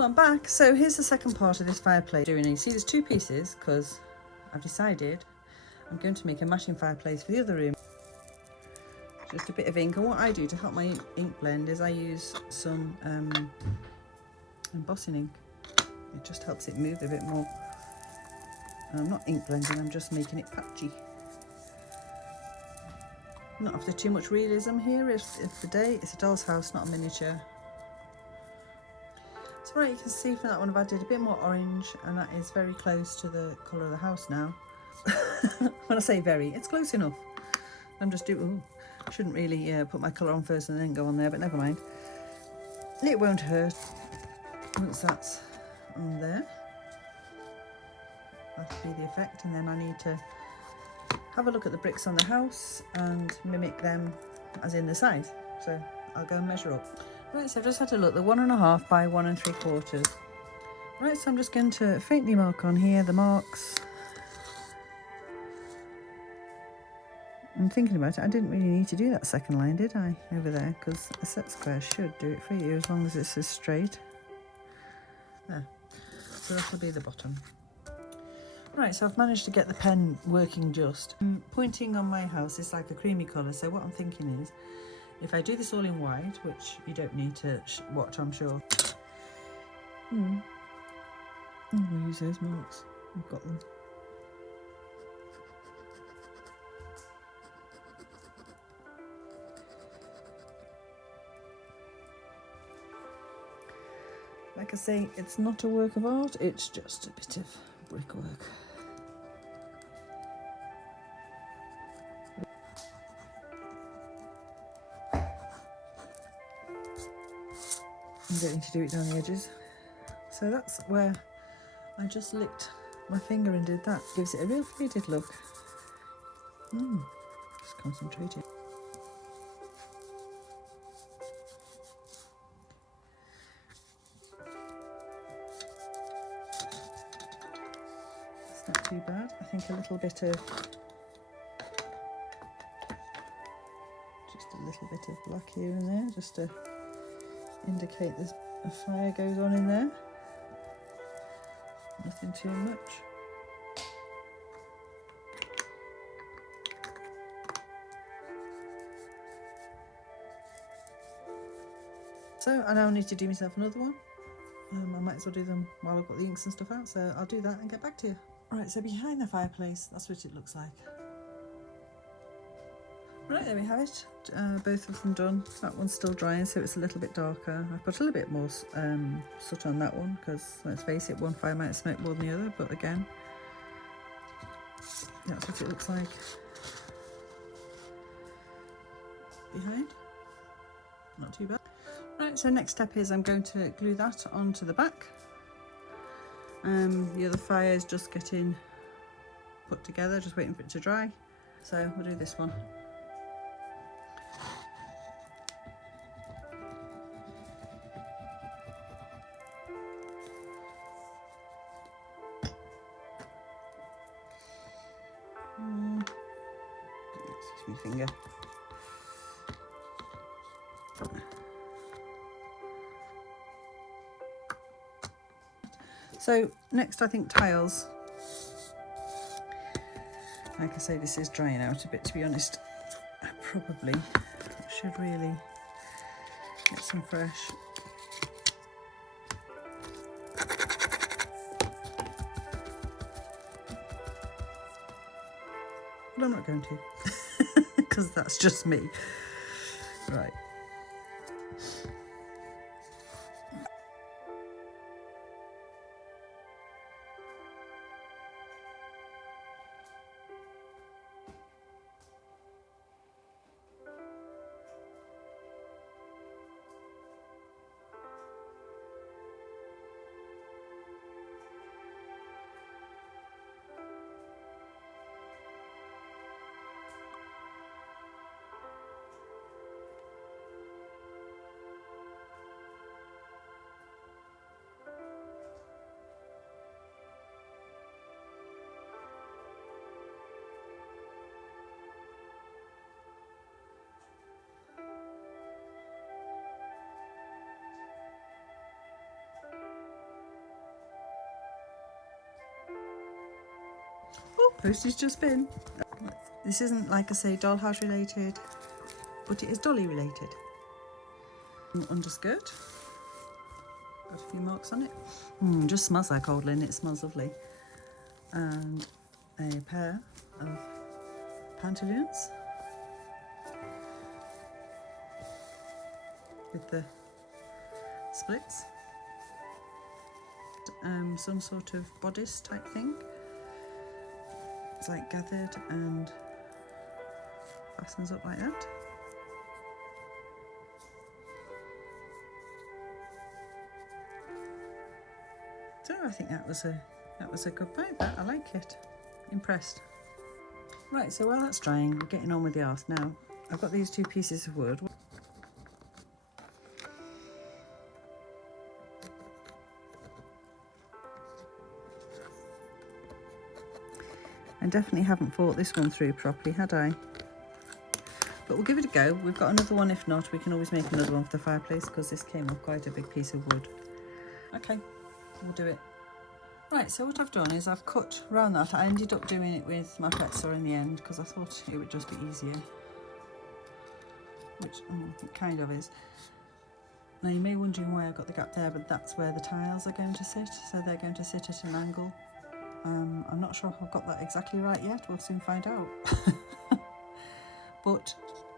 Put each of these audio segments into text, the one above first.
Well, I'm back. So here's the second part of this fireplace. You see there's two pieces because I've decided I'm going to make a matching fireplace for the other room. Just a bit of ink, and what I do to help my ink blend is I use some embossing ink. It just helps it move a bit more. And I'm not ink blending, I'm just making it patchy. Not after too much realism here. It's the day. It's a doll's house, not a miniature. So right, you can see from that one I've added a bit more orange, and that is very close to the colour of the house now. When I say very, it's close enough. I'm just doing. Shouldn't really put my colour on first and then go on there, but never mind. It won't hurt once that's on there. That'll be the effect, and then I need to have a look at the bricks on the house and mimic them as in the size. So I'll go and measure up. Right, so I've just had a look, the 1.5 by 1 3/4. Right, so I'm just going to faintly mark on here the marks. I'm thinking about it, I didn't really need to do that second line, did I, over there? Because a set square should do it for you as long as it's as straight. There. So that'll be the bottom. Right, so I've managed to get the pen working just. Pointing on my house is like a creamy colour, so what I'm thinking is, if I do this all in white, which you don't need to watch, I'm sure. We'll use those marks, we've got them. Like I say, it's not a work of art, it's just a bit of brickwork. I'm getting to do it down the edges. So that's where I just licked my finger and did that. Gives it a real faded look. Just concentrating. Not too bad. I think a little bit of, just a little bit of black here and there, just to indicate there's a fire goes on in there. Nothing too much. So I now need to do myself another one. I might as well do them while I've got the inks and stuff out, so I'll do that and get back to you. Right, so behind the fireplace, that's what it looks like. Right, there we have it. Both of them done. That one's still drying, so it's a little bit darker. I've put a little bit more soot on that one, because let's face it, one fire might smoke more than the other, but again, that's what it looks like. Behind, not too bad. Right, so next step is I'm going to glue that onto the back. The other fire is just getting put together, just waiting for it to dry. So we'll do this one. Excuse me, finger. So next I think tiles. Like I say, this is drying out a bit, to be honest. I probably should really get some fresh. But I'm not going to, because that's just me. Right. Postage just been. This isn't, like I say, dollhouse related, but it is dolly related. Underskirt. Got a few marks on it. Just smells like old linen, it smells lovely. And a pair of pantaloons with the splits. Some sort of bodice type thing. It's like gathered and fastens up like that. So I think that was a good buy. But I like it. Impressed. Right, so while that's drying, we're getting on with the art now. I've got these two pieces of wood. I definitely haven't thought this one through properly, had I? But we'll give it a go. We've got another one. If not, we can always make another one for the fireplace because this came off quite a big piece of wood. Okay, we'll do it. Right, so what I've done is I've cut around that. I ended up doing it with my pretzel in the end because I thought it would just be easier. Which it kind of is. Now you may be wondering why I've got the gap there, but that's where the tiles are going to sit. So they're going to sit at an angle. I'm not sure if I've got that exactly right yet. We'll soon find out. But,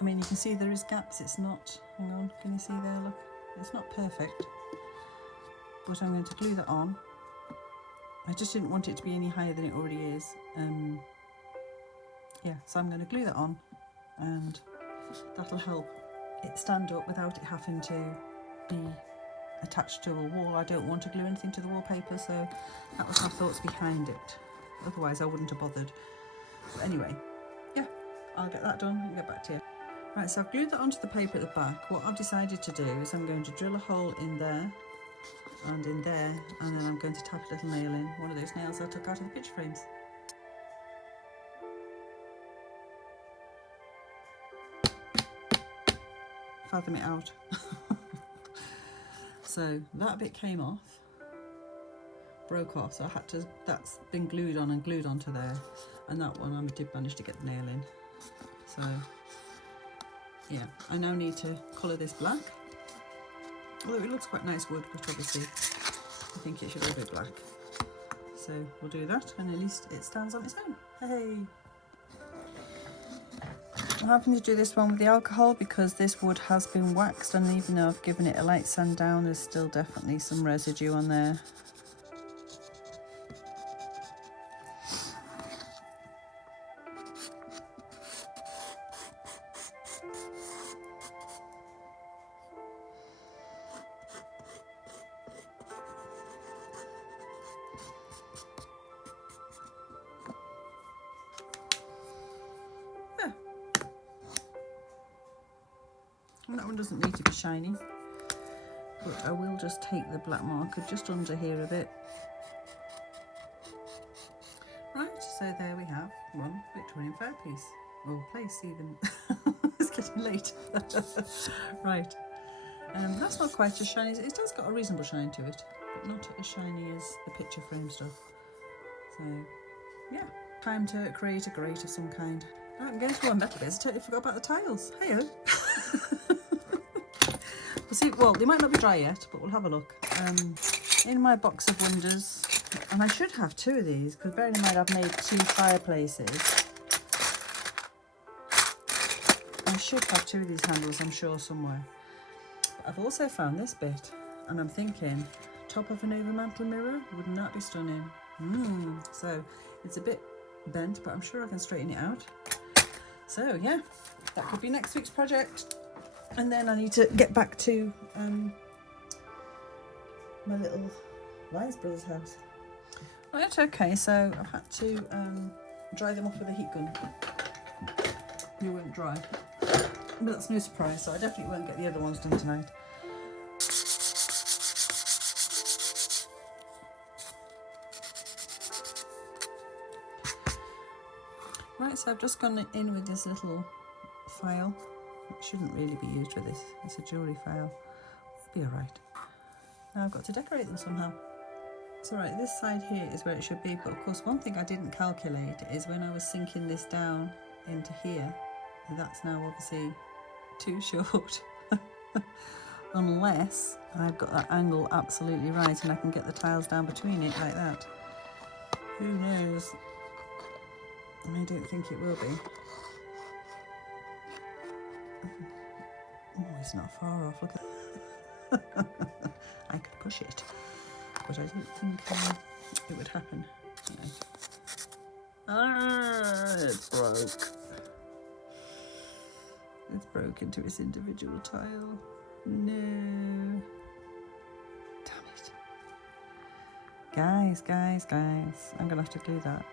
I mean, you can see there is gaps. It's not, hang on, can you see there? Look, it's not perfect. But I'm going to glue that on. I just didn't want it to be any higher than it already is. Yeah, so I'm going to glue that on and that'll help it stand up without it having to be attached to a wall. I don't want to glue anything to the wallpaper, so that was my thoughts behind it. Otherwise I wouldn't have bothered. But anyway, yeah, I'll get that done and get back to you. Right, so I've glued that onto the paper at the back. What I've decided to do is I'm going to drill a hole in there and in there, and then I'm going to tap a little nail in, one of those nails I took out of the picture frames. Fathom it out. So that bit came off, broke off, so I had to, that's been glued on and glued onto there, and that one I did manage to get the nail in. So yeah, I now need to colour this black, although it looks quite nice wood, but obviously I think it should all be black. So we'll do that, and at least it stands on its own. Hey! I'm having to do this one with the alcohol because this wood has been waxed, and even though I've given it a light sand down, there's still definitely some residue on there. And that one doesn't need to be shiny, but I will just take the black marker just under here a bit. Right, so there we have one Victorian firepiece, or place even. It's getting late. Right, that's not quite as shiny. It has got a reasonable shine to it, but not as shiny as the picture frame stuff. So yeah, time to create a grate of some kind. Oh, I'm going through on metal bits. I totally forgot about the tiles. Hey-o. We'll see. Well, they might not be dry yet, but we'll have a look. In my box of wonders, and I should have two of these because bearing in mind I've made two fireplaces. I should have two of these handles, I'm sure, somewhere. But I've also found this bit, and I'm thinking, top of an overmantel mirror, wouldn't that be stunning? So it's a bit bent, but I'm sure I can straighten it out. So yeah, that could be next week's project. And then I need to get back to my little Wise Brothers house. Right, okay, so I've had to dry them off with a heat gun. You won't dry, but that's no surprise, so I definitely won't get the other ones done tonight. Right, so I've just gone in with this little file. It shouldn't really be used for this. It's a jewellery file. It'll be alright. Now I've got to decorate them somehow. So right, this side here is where it should be, but of course one thing I didn't calculate is when I was sinking this down into here, that's now obviously too short. Unless I've got that angle absolutely right and I can get the tiles down between it like that. Who knows? I don't think it will be. Oh, it's not far off, look at I could push it, but I don't think it would happen. No. Ah, it broke. It's broke into its individual tile. No. Damn it. Guys, I'm gonna have to glue that.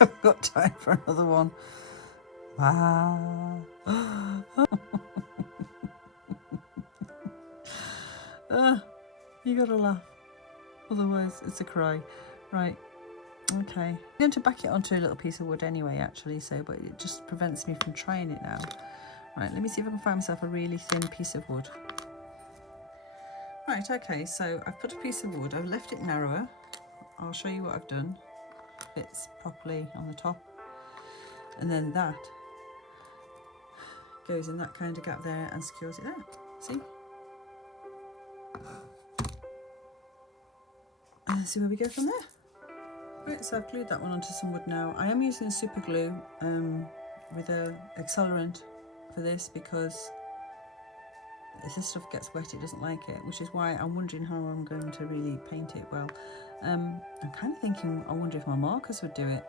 I've got time for another one. Wow. You gotta laugh. Otherwise, it's a cry. Right. Okay. I'm going to back it onto a little piece of wood anyway, actually, so, but it just prevents me from trying it now. Right, let me see if I can find myself a really thin piece of wood. Right, okay, so I've put a piece of wood, I've left it narrower. I'll show you what I've done. Fits properly on the top. And then that goes in that kind of gap there and secures it there. See? And see where we go from there. Right, so I've glued that one onto some wood now. I am using super glue with an accelerant for this because if this stuff gets wet it doesn't like it, which is why I'm wondering how I'm going to really paint it well. I'm kind of thinking, I wonder if my markers would do it.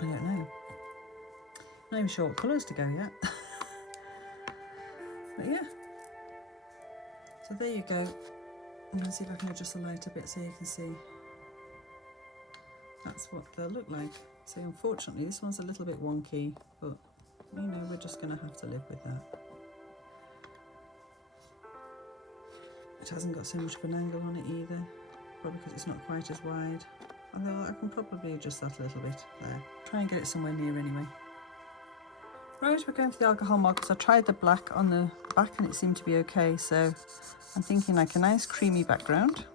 I don't know. Not even sure what colours to go yet. But yeah. So there you go. I'm going to see if I can adjust the light a bit so you can see. That's what they'll look like. So unfortunately this one's a little bit wonky, but you know, we're just going to have to live with that. It hasn't got so much of an angle on it either, probably because it's not quite as wide. Although I can probably adjust that a little bit there. Try and get it somewhere near anyway. Right, we're going for the alcohol markers. I tried the black on the back and it seemed to be okay, so I'm thinking like a nice creamy background.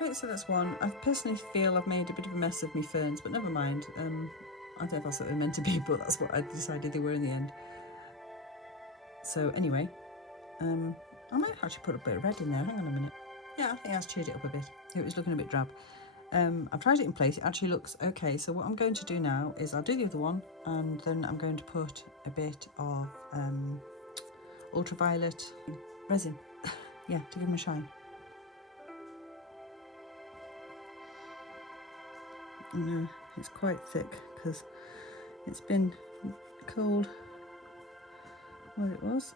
Right, so that's one. I personally feel I've made a bit of a mess of my ferns, but never mind. I don't know if that's what they're meant to be, but that's what I decided they were in the end. So anyway, I might actually put a bit of red in there. Hang on a minute. Yeah, I think I've cheered it up a bit. It was looking a bit drab. I've tried it in place. It actually looks okay. So what I'm going to do now is I'll do the other one, and then I'm going to put a bit of ultraviolet resin. Yeah, to give them a shine. No, it's quite thick because it's been cold where it was,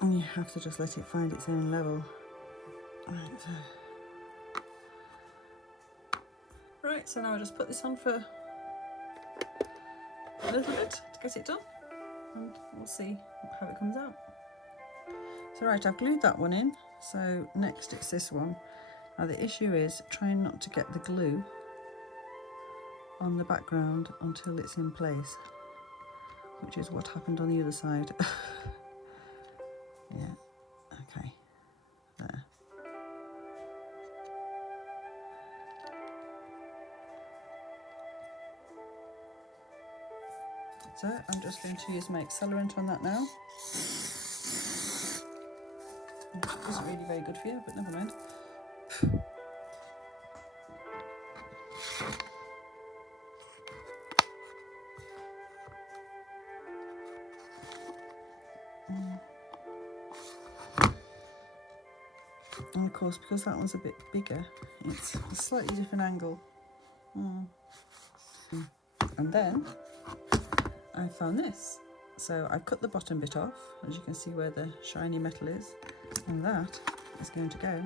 and you have to just let it find its own level. Right, so now I just put this on for a little bit to get it done, and we'll see how it comes out. So right, I've glued that one in, so next it's this one. Now the issue is trying not to get the glue on the background until it's in place, which is what happened on the other side. Yeah, okay, there. So I'm just going to use my accelerant on that now. It isn't really very good for you, but never mind. And of course, because that one's a bit bigger, it's a slightly different angle. And then I found this. So I've cut the bottom bit off, as you can see where the shiny metal is, and that is going to go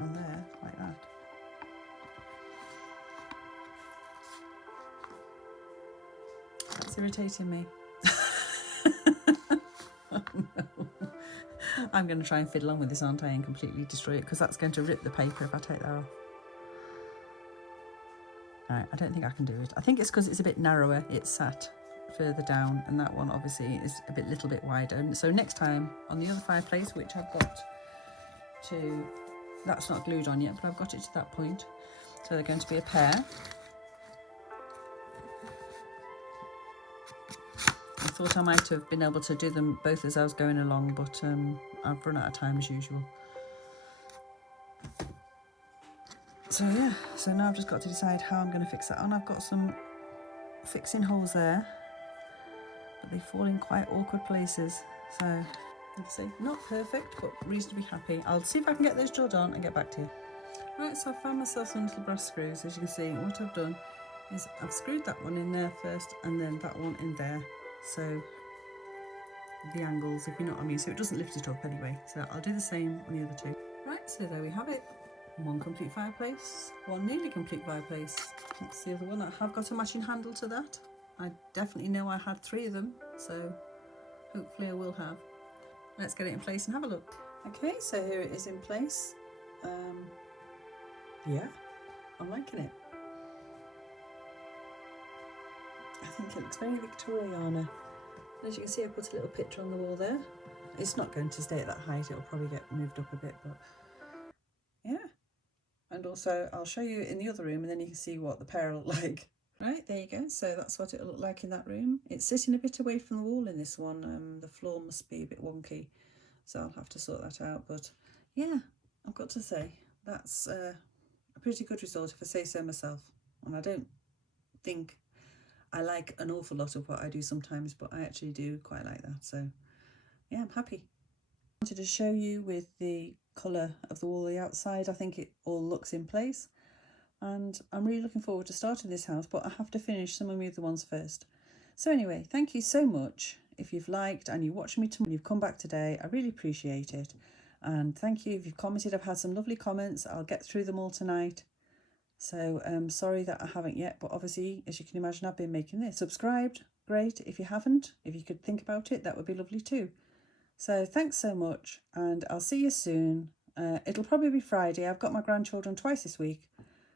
on there like that. That's irritating me. Oh, no. I'm going to try and fiddle on with this, aren't I, and completely destroy it, because that's going to rip the paper if I take that off. Right, I don't think I can do it. I think it's because it's a bit narrower. It's sat further down, and that one obviously is a little bit wider. And so next time on the other fireplace, which I've got to, that's not glued on yet, but I've got it to that point. So they're going to be a pair. I thought I might have been able to do them both as I was going along, but I've run out of time as usual. So yeah, so now I've just got to decide how I'm going to fix that on. I've got some fixing holes there, but they fall in quite awkward places. So, like I say, not perfect, but reasonably happy. I'll see if I can get those drilled on and get back to you. Right, so I found myself some little brass screws. As you can see, what I've done is I've screwed that one in there first and then that one in there. So the angles, if you know what I mean, so it doesn't lift it up anyway. So I'll do the same on the other two. Right, so there we have it. One complete fireplace, one nearly complete fireplace. That's the other one. I have got a matching handle to that. I definitely know I had 3 of them, so hopefully I will have. Let's get it in place and have a look. Okay, so here it is in place. Yeah, I'm liking it. I think it looks very Victoriana. As you can see, I put a little picture on the wall there. It's not going to stay at that height, it'll probably get moved up a bit, but yeah. And also I'll show you in the other room and then you can see what the pair look like. Right, there you go. So that's what it'll look like in that room. It's sitting a bit away from the wall in this one. The floor must be a bit wonky, so I'll have to sort that out. But yeah, I've got to say, that's a pretty good result if I say so myself. And I don't think I like an awful lot of what I do sometimes, but I actually do quite like that. So yeah, I'm happy. I wanted to show you with the colour of the wall, the outside. I think it all looks in place. And I'm really looking forward to starting this house, but I have to finish some of the other ones first. So anyway, thank you so much. If you've liked and you watched me tomorrow, you've come back today, I really appreciate it. And thank you if you've commented. I've had some lovely comments. I'll get through them all tonight. So sorry that I haven't yet, but obviously, as you can imagine, I've been making this. Subscribed, great. If you haven't, if you could think about it, that would be lovely too. So thanks so much, and I'll see you soon. It'll probably be Friday. I've got my grandchildren twice this week,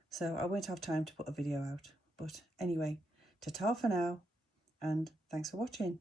so I won't have time to put a video out. But anyway, ta-ta for now, and thanks for watching.